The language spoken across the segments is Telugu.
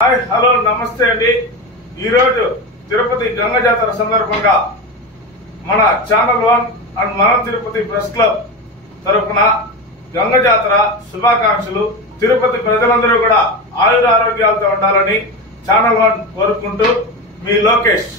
హాయ్ హలో నమస్తే అండి। ఈ రోజు తిరుపతి గంగ జాతర సందర్భంగా మన ఛానల్ 1 అండ్ మన తిరుపతి ప్రెస్ క్లబ్ తరపున గంగ జాతర శుభాకాంక్షలు। తిరుపతి ప్రజలందరూ కూడా ఆయుర ఆరోగ్యాలతో ఉండాలని ఛానల్ 1 కోరుకుంటూ మీ లోకేష్।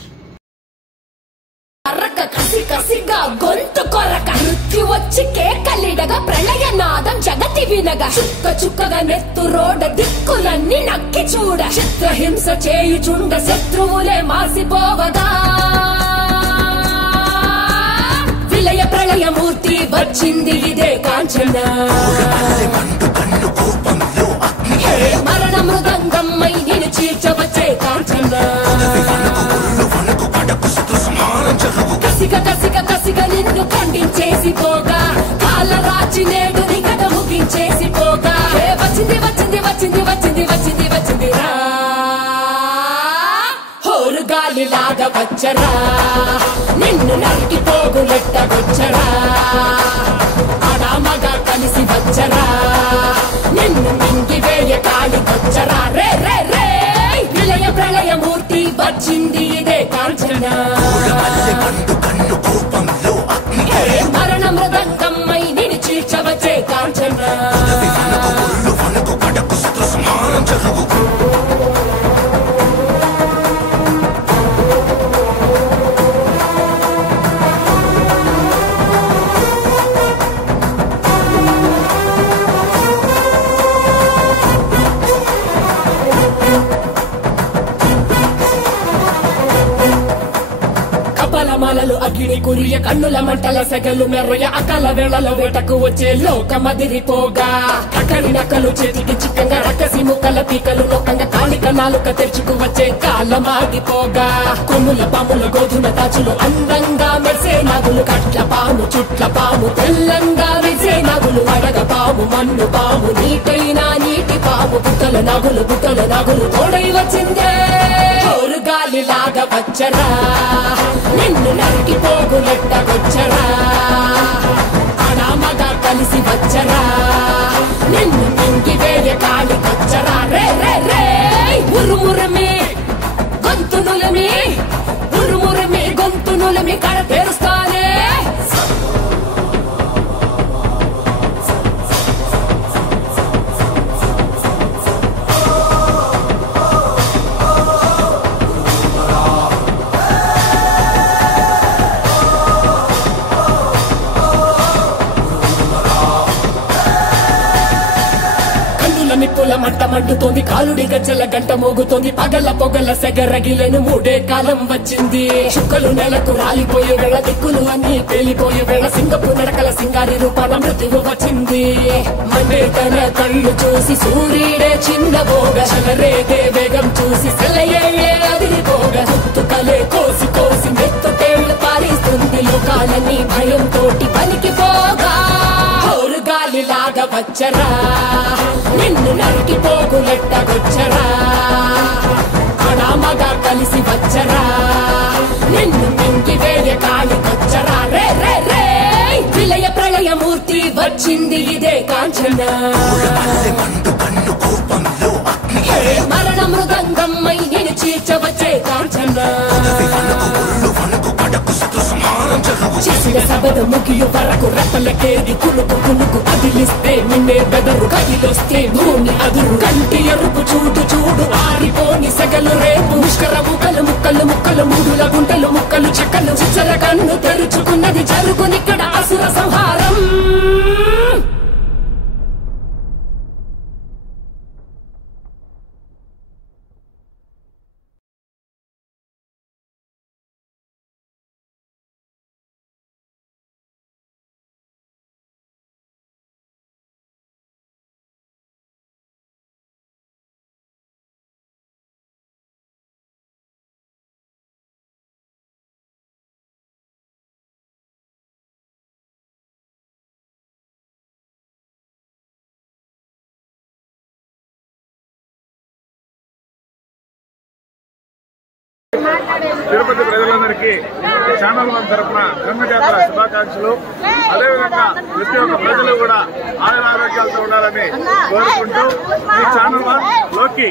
కసిగా గొంతు కొరక మృత్యు వచ్చి కేకలిడగా ప్రళయనాదం జగతి వినగా చుక్క చుక్కగా నెత్తు రోడ దిక్కులన్నీ నక్కి చూడ చిత్రహింస చేయుచుండ శత్రువులే మాసిపోవగా విలయ ప్రళయమూర్తి వచ్చింది ఇదే కాంచన మరణ మృదంగమ్మై నేను చీల్చవచ్చే కాంచన కసిగా నిన్ను ఖండించేసి పోగా కాళ్ళ రాచి నేడు నిగడ ముగించేసి పోగా వచ్చింది రా హోరు గాలిలాగా వచ్చరా నిన్ను నరికి పోగులెట్టవచ్చరా ఆడామగా కలిసి వచ్చరా నిన్ను మింగి వేయ కాలికొచ్చరా రే రే రే విలయ ప్రళయమూర్తి వచ్చింది ఇదే కాంచన మరణ మృదంగమ్మై నిన్ను చీల్చవచ్చే కాంచన కపలమాలలు అగ్ని కురియ కన్నుల మంటల సెగలు మెర్రయ అకల వేళల వేటకు వచ్చే లోకమదిరిపోగా అక్కడి నక్కలు చేతికి చిక్కంగా రక్కసి ముక్కల పీకలు నొక్కంగా కాళిక నాలుక తెరుచుకు వచ్చే కాలమాగిపోగా కొమ్ముల పాముల గోధుమ తాచులు అందంగా మెరిసే నగులు కట్ల పాము చుట్ల పాము తెల్లంగా మెరిసే నగులు అడగ పాము మన్ను పాము నీటైనా నీటి పాము బుట్టల నగులు తోడై వచ్చిందే గాలిలాగా వచ్చరా నిన్ను నరికి పోగులెట్టవచ్చరా ఆడామగా కలిసి వచ్చరా నిన్ను మింగి వేయ కాలికొచ్చరా రే రే రే ఉరుమురమి గొంతునులమి కడ తెరుస్తానే నిప్పుల మంట మండుతోంది కాలుడి గజ్జల గంట మోగుతోంది పగల పొగల సెగరగిలను మూడే కాలం వచ్చింది చుక్కలు నెలకు రాలిపోయే వేళ దిక్కులు అన్ని పేలిపోయే వేళ సింగపు నడకల సింగారి రూపాన మృత్యువు వచ్చింది మండే తన కళ్ళు చూసి సూర్యుడే చిన్నబోగ చలరేగే వేగం చూసి సెలయే అదిరిపోగ ముత్తుకలే కోసి మెత్తుటేళ్లు పారిస్తుంది లోకాలన్నీ భయంతోటి పలికిపోగా గాలిలాగా వచ్చరా నిన్ను నరికి పోగులెట్టవచ్చరా ఆడామగా కలిసి వచ్చరా నిన్ను మింగి వేయ కాలికొచ్చరా రే రే రే విలయ ప్రళయమూర్తి వచ్చింది ఇదే కాంచన మరణ మృదంగమ్మై నేను చీల్చవచ్చే కాంచన చేసిన సభను ముగియు వరకు రెప్పలకేది కులుకు కదిలిస్తే నిన్నే బెదరు కదిలొస్తే భూమి అదురు కంటి ఎరుపు చూడు ఆరిపోని సెగలు రేపు ముష్కర ముక్కలు మూడుల గుంటలు ముక్కలు చెక్కలు చిచ్చర కన్ను తెరుచుకున్నది జరుగునిక్కడ అసుర సంహారం తిరుపతి ప్రజలందరికీ ఛానల్ 1 తరపున గంగ జాతర శుభాకాంక్షలు। అదేవిధంగా ప్రతి ఒక్క ప్రజలు కూడా ఆయుర ఆరోగ్యాలతో ఉండాలని కోరుకుంటూ ఈ ఛానల్ 1 లోకి